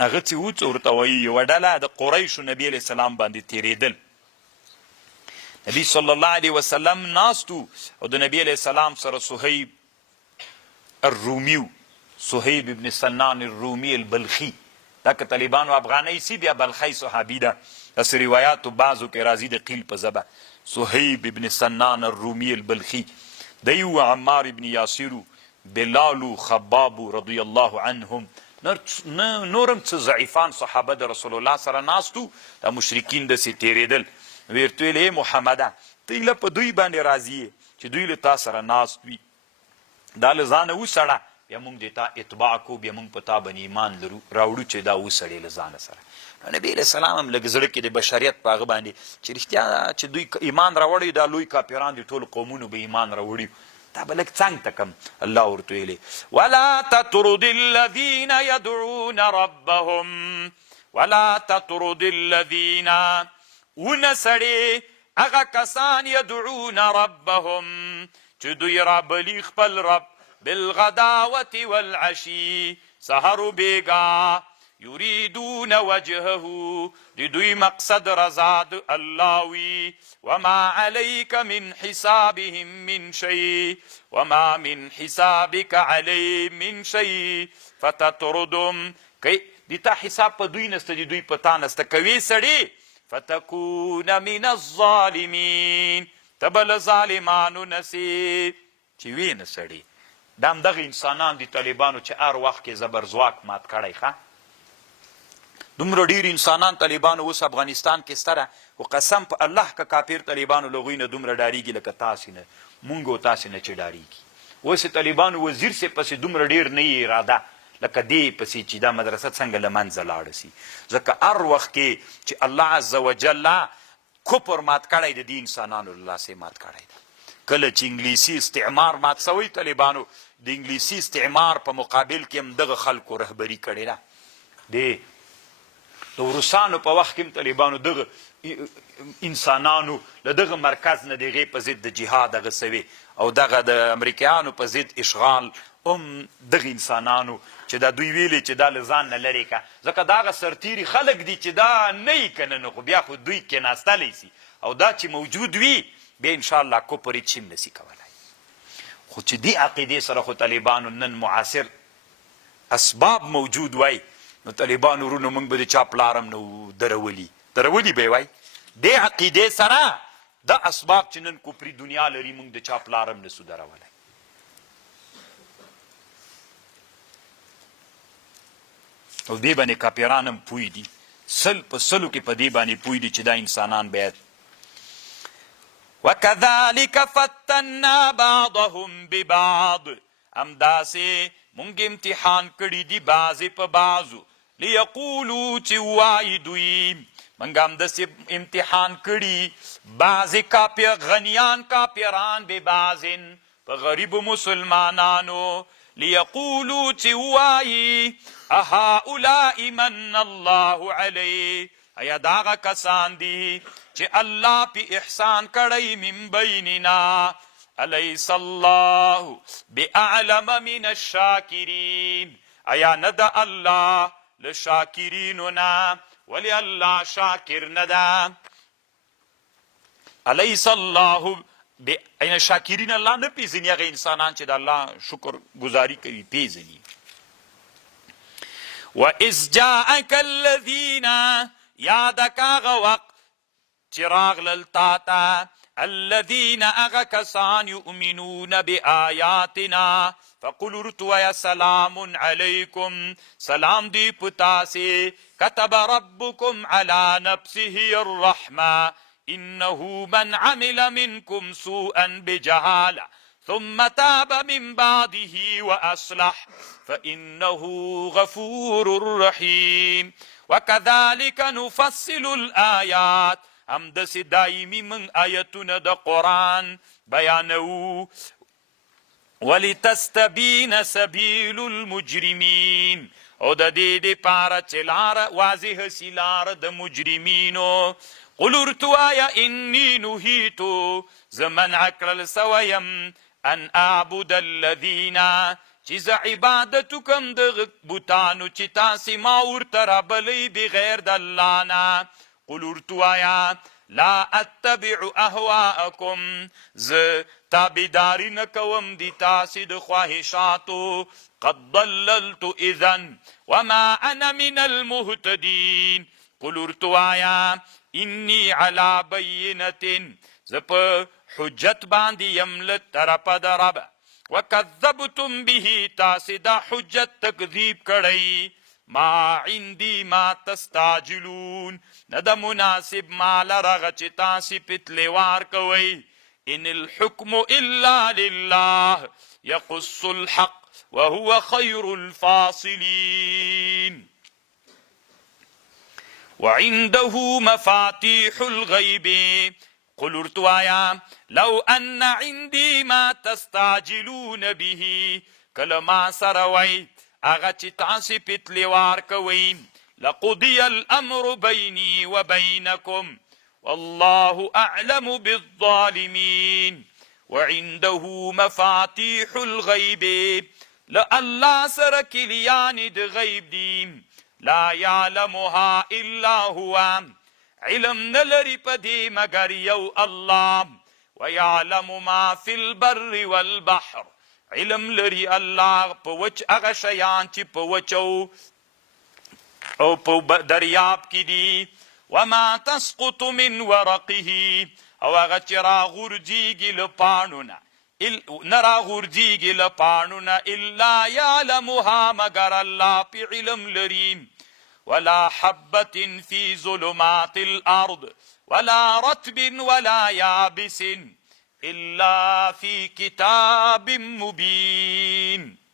هغه څه و څه ورته وایي یوه ډله د قریشو نبي علیه السلام باندې تېرېدل. نبی صلی الله علیه وسلم ناست و او د نبی علیه السلام سره صهیب الرومي و، صهیب ابن سنان الرومي البلخي. دا که طالبانو افغانۍ سي بیا بلخی صحابي ده. داسې روایاتو بعضو کې راځي د قیل په ژبه. صهیب ابن سنان الرومي البلخي دی و عمار ابن یاسر و بلال و خباب رضی الله عنهم. نورم څه ضعیفان صحابه د رسول الله سره ناست و. دا مشرکین داسې تېرېدل. ورته ویل ای محمده ته له په دوی باندې راضي چې دوی له تا سره ناست وي، دا له ځانه وسړه بیا موږ د تا اتباع کو، بیا موږ په تا باندې ایمان لرو راوړو چې دا وسړې له ځانه سره. نبي علیه السلام هم لږ زړه کې د بشریت په هغه باندې چې رښتیا چې دوی ایمان راوړی دا لوی کافران دي ټولو قومونو به ایمان راوړي، دا به لږ څنګ ته کم. الله ورته ویلې ولا تطرد الذین یدعون ربهم ولا تطرد الذین ونسړې هغه کسان یدعون ربهم چې دوی رابلي خپل رب بالغداوة والعشي سحر و بیگا یریدون وجهه دی دوی مقصد رضا د الله وي وما عليك من حسابهم من شيء وما من حسابك عليهم من شيء فتطردهم کی دیتا حساب په دوی نسته دی دوی په تا نسته کوي سړي فتكون من الظالمين تبل ظالمانو نصیب چې وی نه سړي. دا همدغه انسانان دي طالبانو چې هر وخت کې زبرځواک مات کړی ښه. دومره ډېر انسانان طالبانو اوس افغانستان کې سته خو قسم په الله که کافر طالبانو له هغوی نه دومره ډارېږي لکه تاسې نه مونږ او تاسې نه چې ډارېږي. اوس طالبانو وزیر صاحب پسې دومره ډېر نه یې اراده لکه دې پسې چې دا مدرسه څنګه له منځه لاړه سي، ځکه هر وخت کې چې الله عز وجل کفر مات کړی د دې انسانانو له لاسې مات کړی ده. کله چې انګلیسي استعمار مات سوی طالبانو د انګلیسي استعمار په مقابل کې هم دغه خلکو رهبري کړې ده. د روسانو په وخت کې هم طالبانو دغه انسانانو له دغه مرکز نه د هغې په ضد د جهاد هغه سوي او دغه د امریکایانو په ضد اشغال هم دغه انسانانو چې دا دوی ویلې چې دا له ځان نه لرې که، ځکه دا هغه سرتیري خلک دي چې دا نه یي که نه خو بیا خو دوی کېناستلی سي او دا چې موجود وي بیا انشاءالله کفر هېڅ هم نسي کولی. خو چې دې عقیدې سره خو طالبانو نن معاصر اسباب موجود وای نو طالبانو ورونو موږ به د چا پلار هم نه درولي به یې وای. دې عقیدې سره دا اسباب چې نن کفري دنیا لري موږ د چا پلار هم نسو درولی. او دې باندې کاپیران هم پوی دي، سل په سلو کې په دې باندې پوی دي چې دا انسانان باید وکذلک فتنا بعضهم ببعض همداسې مونږ امتحان کړي دي بعضې په بعضو لیقولو چې ووایي دوی مونږ همداسې امتحان کړي بعضې غنیان کاپیران ببعضن په غریبو مسلمانانو لیقولو چې ووایي اهؤلاء من الله علیه ایا داغه کسان دي چې الله پی احسان کړی من بیننا الیس الله باعلم من الشاکرین ایا نه د الله له شاکرینو نه ولی الله شاکر نه ده. الیس الله این شاکرین الله نه پیژني هغه انسانان چې د الله شکر گزاری کوي پیژني. وَإِذْ جَاءَكَ الَّذِينَ یادک هغه وقت چې راغلل تا ته الذین هغه کسان یؤمنون بآیاتنا فقل ورته وایه سلام علیکم سلام دی په تاسې کتب ربکم علی نفسه الرحمه انه من عمل منکم سوءا بجهاله ثم تاب من بعده وأصلح فإنه غفور رحيم وكذلك نفصل الآيات هم دس دائمی من آیتون دا قرآن بیانو ولتستبین سبیل المجرمین او دا دی پارا چلار واضح سی لار دا مجرمینو قل ارتوایا انی نهیتو زمن عکرل سویم ان اعبد الذین چې زه عبادت وکم د بوتانو چې تاسې ما ورته رابلئ بغیر د الله نه. قل ورته ووایه لا اتبع اهواءکم، زه تابعداري نه کوم د تاسې د خواهشاتو. قد ضللت اذن وما انا من المهتدین. قل ورته ووایه انی علی بینة، زه په حجت باندې یم له طرفه د رب. وکذبتم به، تاسې دا حجت تکذیب کړئ. ما عندي ما تستعجلون، نه د مناسب ما لرغه چې تاسې پتلوار کوئ. ان الحكم الا لله يقص الحق وهو خير الفاصلين. وعنده مفاتيح الغيب. قل ورته وایه لو ان عندي ما تستعجلون به، کله ما سره وی هغه چې تاسې پتلوار کوئ. لقضي الامر بيني وبينكم والله اعلم بالظالمين. وعنده مفاتيح الغيب، الله سره کلیان د غیب دي. لا يعلمها الا هو، علم نلري په دې مگر یو الله. ويعلم ما في البر والبحر، علم لري الله په وچ هغه شیان چې په وچو او په دریاب کې دي. وما تسقط من ورقه، او هغه چې راغورځېږي له پاڼو نه، نه راغورځېږي له پاڼو نه، الا یعلمها، مگر الله پې علم لري. ولا حبة في ظلمات الأرض ولا رطب ولا يابس إلا في كتاب مبين.